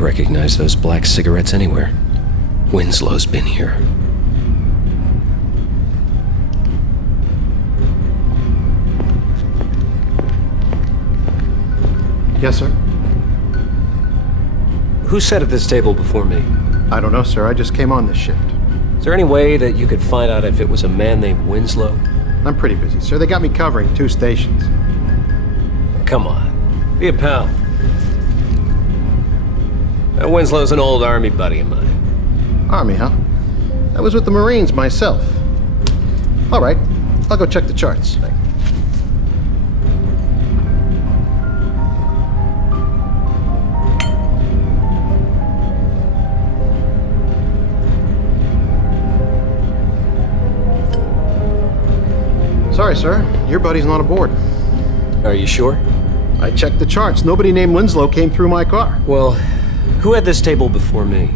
I'd recognize those black cigarettes anywhere. Winslow's been here. Yes, sir? Who sat at this table before me? I don't know, sir. I just came on this shift. Is there any way that you could find out if it was a man named Winslow? I'm pretty busy, sir. They got me covering 2 stations. Come on. Be a pal. Winslow's an old Army buddy of mine. Army, huh? I was with the Marines myself. All right. I'll go check the charts. Sorry, sir. Your buddy's not aboard. Are you sure? I checked the charts. Nobody named Winslow came through my car. Well, who had this table before me?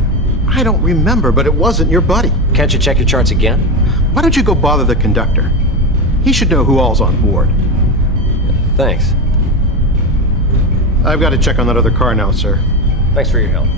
I don't remember, but it wasn't your buddy. Can't you check your charts again? Why don't you go bother the conductor? He should know who all's on board. Thanks. I've got to check on that other car now, sir. Thanks for your help.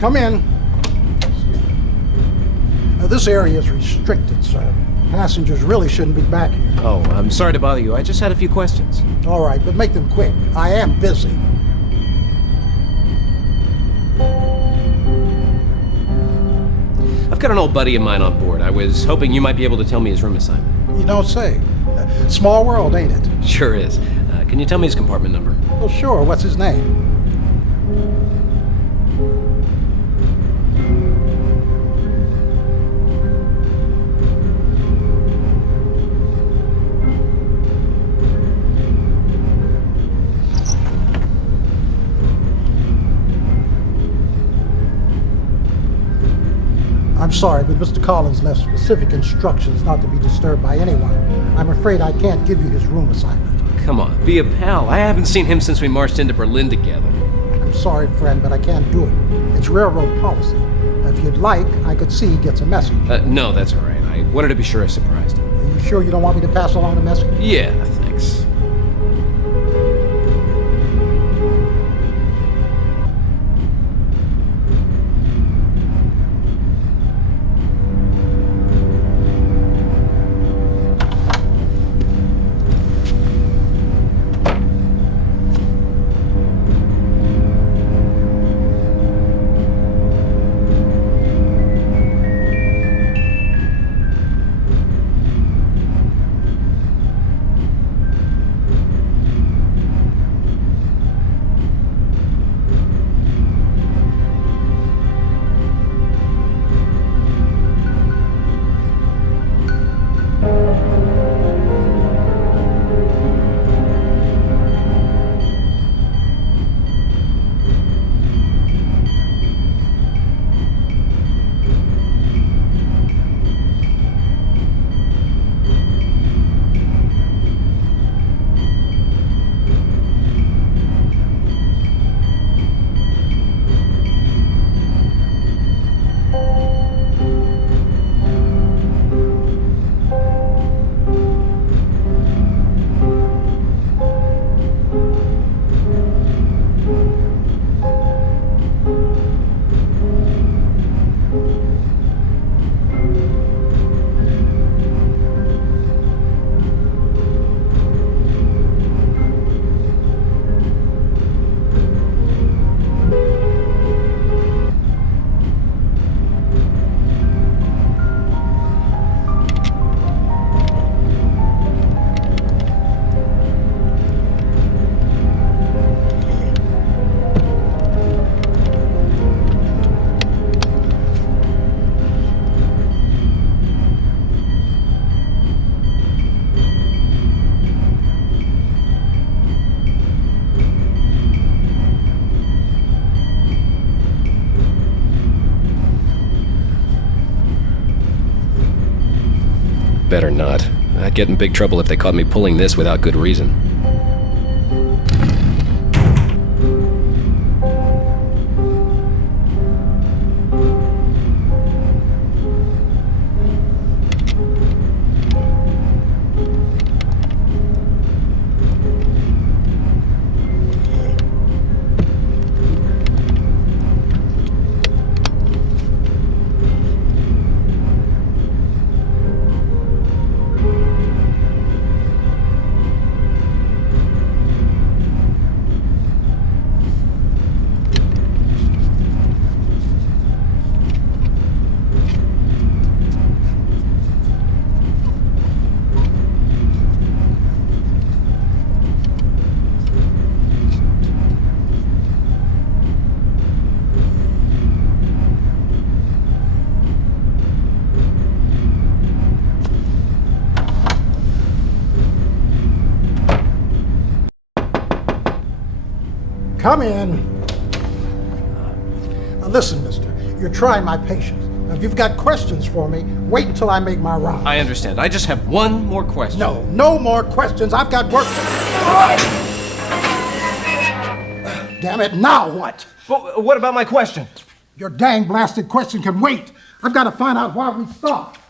Come in. This area is restricted, sir. Passengers really shouldn't be back here. Oh, I'm sorry to bother you. I just had a few questions. All right, but make them quick. I am busy. I've got an old buddy of mine on board. I was hoping you might be able to tell me his room assignment. You don't say. Small world, ain't it? Sure is. Can you tell me his compartment number? Well, sure. What's his name? I'm sorry, but Mr. Collins left specific instructions not to be disturbed by anyone. I'm afraid I can't give you his room assignment. Come on, be a pal. I haven't seen him since we marched into Berlin together. I'm sorry, friend, but I can't do it. It's railroad policy. If you'd like, I could see he gets a message. No, that's all right. I wanted to be sure I surprised him. Are you sure you don't want me to pass along the message? Yeah, thanks. Better not. I'd get in big trouble if they caught me pulling this without good reason. Come in. Now listen, mister, you're trying my patience. Now, if you've got questions for me, wait until I make my round. I understand. I just have one more question. No more questions. I've got work to do. Damn it, now what? But what about my question? Your dang blasted question can wait. I've got to find out why we stopped.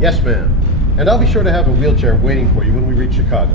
Yes, ma'am. And I'll be sure to have a wheelchair waiting for you when we reach Chicago.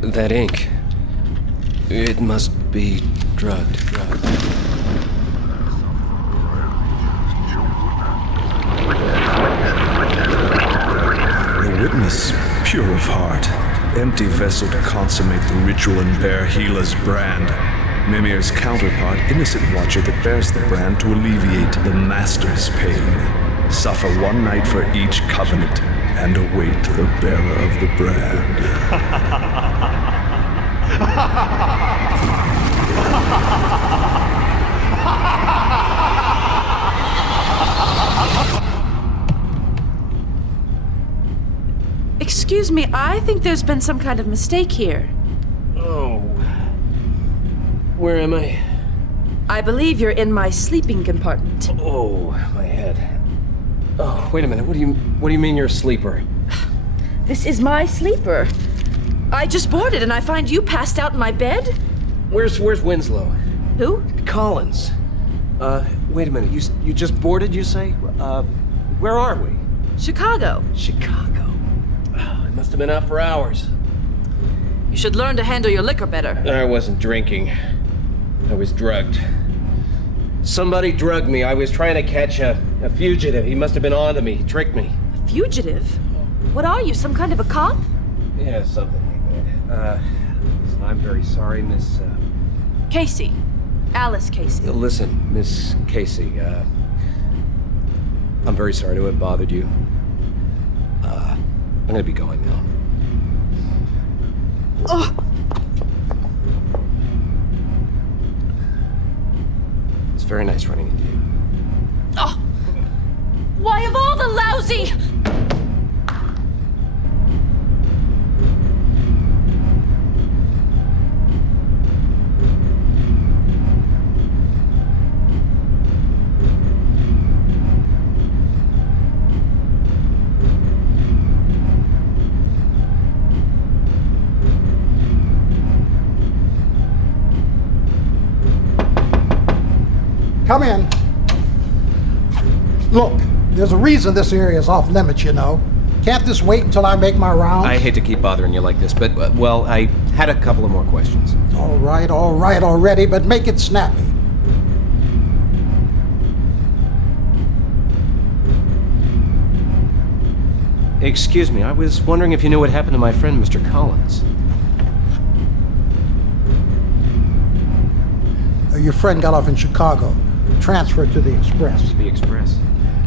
That ink. It must be drugged. The witness, pure of heart, empty vessel to consummate the ritual and bear Gila's brand. Mimir's counterpart, innocent watcher that bears the brand to alleviate the master's pain. Suffer one night for each covenant and await the bearer of the brand. Excuse me, I think there's been some kind of mistake here. Oh. Where am I? I believe you're in my sleeping compartment. Oh, my head. Oh, wait a minute. What do you mean you're a sleeper? This is my sleeper. I just boarded and I find you passed out in my bed? Where's Winslow? Who? Collins. Wait a minute. You just boarded, you say? Where are we? Chicago. Chicago. Oh, I must have been out for hours. You should learn to handle your liquor better. I wasn't drinking. I was drugged. Somebody drugged me. I was trying to catch a fugitive. He must have been onto me. He tricked me. A fugitive? What are you, some kind of a cop? Yeah, something like that. Listen, I'm very sorry, Miss, Casey. Alice Casey. Listen, Miss Casey, I'm very sorry to have bothered you. I'm gonna be going now. Oh! very nice running into you. Oh! Why of all the lousy... Come in. Look, there's a reason this area is off limits, you know. Can't this wait until I make my rounds? I hate to keep bothering you like this, but, well, I had a couple of more questions. All right already, but make it snappy. Excuse me, I was wondering if you knew what happened to my friend, Mr. Collins. Your friend got off in Chicago, transferred to the Express. The Express?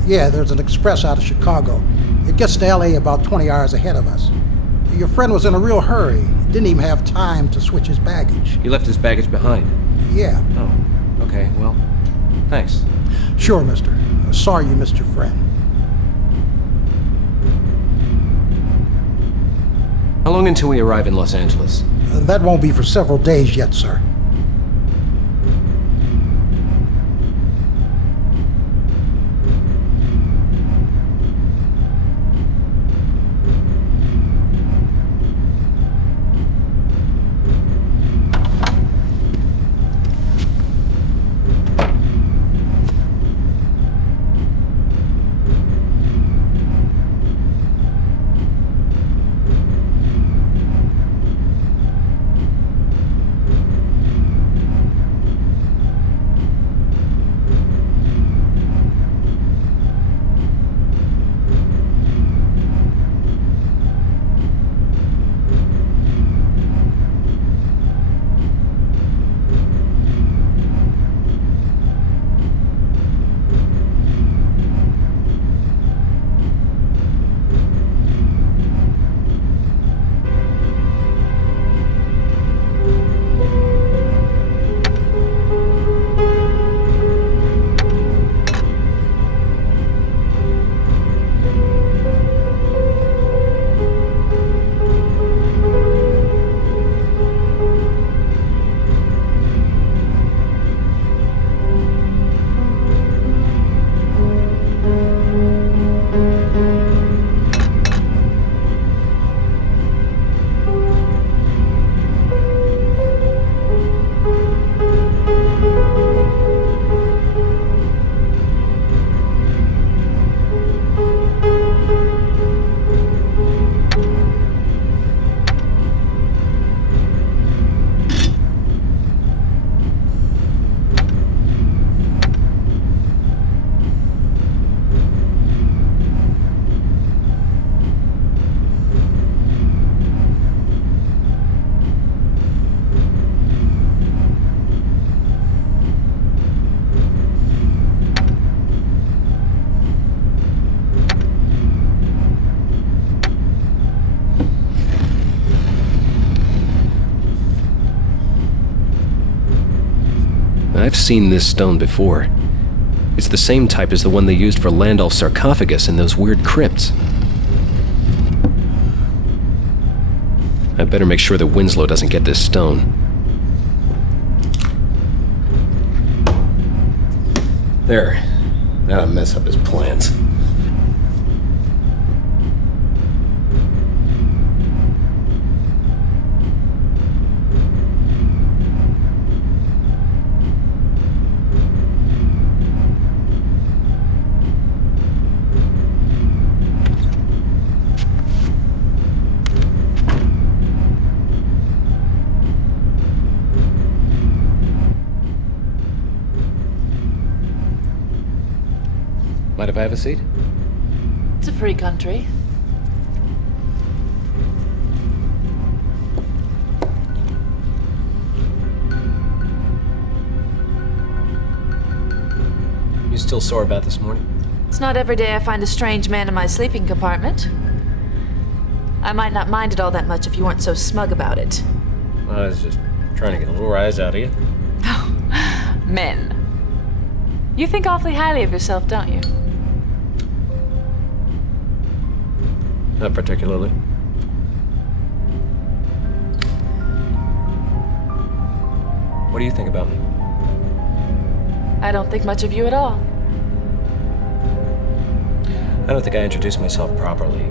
Yeah, there's an express out of Chicago. It gets to L.A. about 20 hours ahead of us. Your friend was in a real hurry. Didn't even have time to switch his baggage. He left his baggage behind. Yeah. Oh, okay, well, thanks. Sure, mister. Sorry you missed your friend. How long until we arrive in Los Angeles? That won't be for several days yet, sir. I've seen this stone before. It's the same type as the one they used for Landolf's sarcophagus in those weird crypts. I better make sure that Winslow doesn't get this stone. There. That'll mess up his plans. Mind if I have a seat? It's a free country. You still sore about this morning? It's not every day I find a strange man in my sleeping compartment. I might not mind it all that much if you weren't so smug about it. I was just trying to get a little rise out of you. Men. You think awfully highly of yourself, don't you? Not particularly. What do you think about me? I don't think much of you at all. I don't think I introduced myself properly.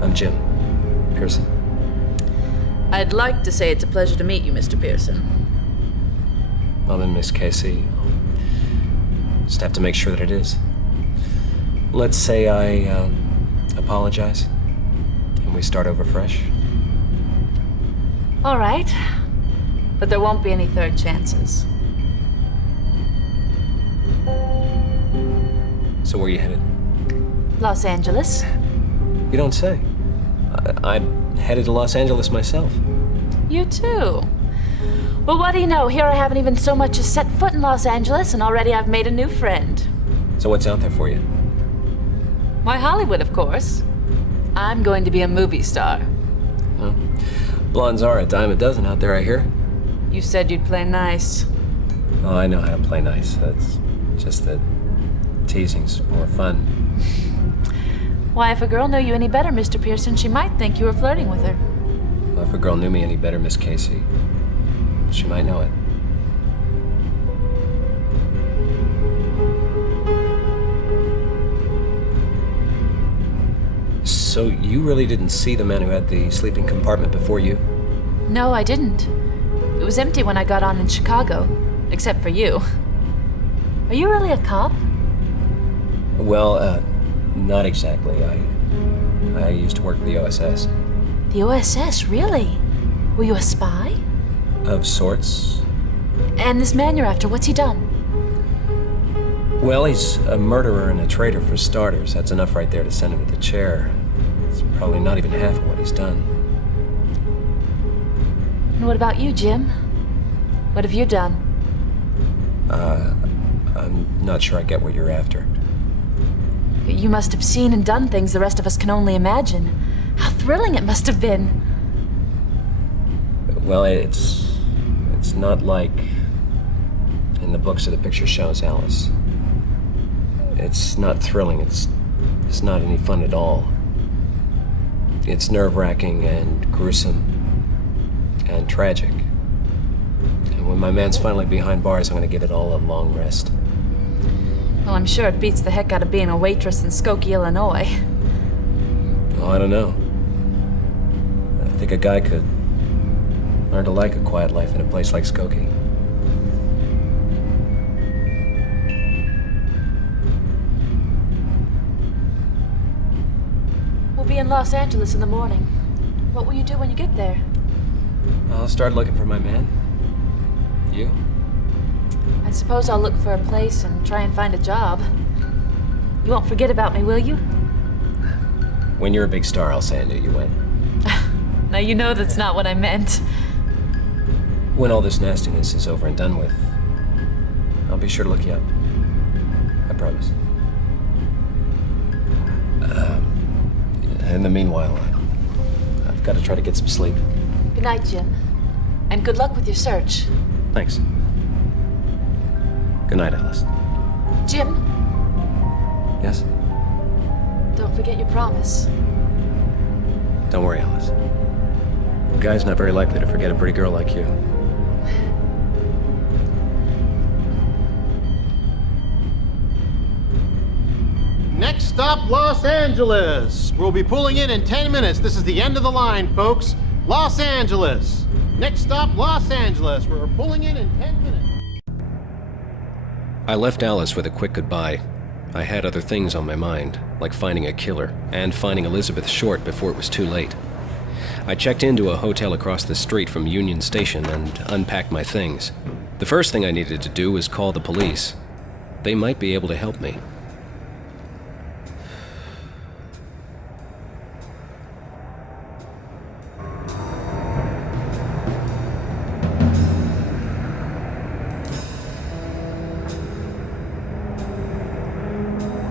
I'm Jim Pearson. I'd like to say it's a pleasure to meet you, Mr. Pearson. I'm Miss Casey. Just have to make sure that it is. Let's say I apologize, and we start over fresh. All right. But there won't be any third chances. So where are you headed? Los Angeles. You don't say. I'm headed to Los Angeles myself. You too. Well, what do you know? Here I haven't even so much as set foot in Los Angeles, and already I've made a new friend. So what's out there for you? Why, Hollywood, of course. I'm going to be a movie star. Huh? Blondes are a dime a dozen out there, I hear. You said you'd play nice. Oh, I know how to play nice. That's just that teasing's more fun. Why, if a girl knew you any better, Mr. Pearson, she might think you were flirting with her. Well, if a girl knew me any better, Miss Casey, she might know it. So you really didn't see the man who had the sleeping compartment before you? No, I didn't. It was empty when I got on in Chicago, except for you. Are you really a cop? Well, not exactly. I used to work for the OSS. The OSS, really? Were you a spy? Of sorts. And this man you're after, what's he done? Well, he's a murderer and a traitor for starters. That's enough right there to send him to the chair. It's probably not even half of what he's done. And what about you, Jim? What have you done? I'm not sure I get what you're after. You must have seen and done things the rest of us can only imagine. How thrilling it must have been. Well, it's not like in the books or the picture shows, Alice. It's not thrilling. It's not any fun at all. It's nerve-wracking and gruesome and tragic. And when my man's finally behind bars, I'm gonna give it all a long rest. Well, I'm sure it beats the heck out of being a waitress in Skokie, Illinois. Oh, I don't know. I think a guy could learn to like a quiet life in a place like Skokie. We'll be in Los Angeles in the morning. What will you do when you get there? I'll start looking for my man. You? I suppose I'll look for a place and try and find a job. You won't forget about me, will you? When you're a big star, I'll say I knew you went. Now you know that's not what I meant. When all this nastiness is over and done with, I'll be sure to look you up. I promise. In the meanwhile, I've got to try to get some sleep. Good night, Jim. And good luck with your search. Thanks. Good night, Alice. Jim, Yes? don't forget your promise. Don't worry, Alice. A guy's not very likely to forget a pretty girl like you. Next stop, Los Angeles. We'll be pulling in 10 minutes. This is the end of the line, folks. Los Angeles. Next stop, Los Angeles. We're pulling in 10 minutes. I left Alice with a quick goodbye. I had other things on my mind, like finding a killer and finding Elizabeth Short before it was too late. I checked into a hotel across the street from Union Station and unpacked my things. The first thing I needed to do was call the police. They might be able to help me.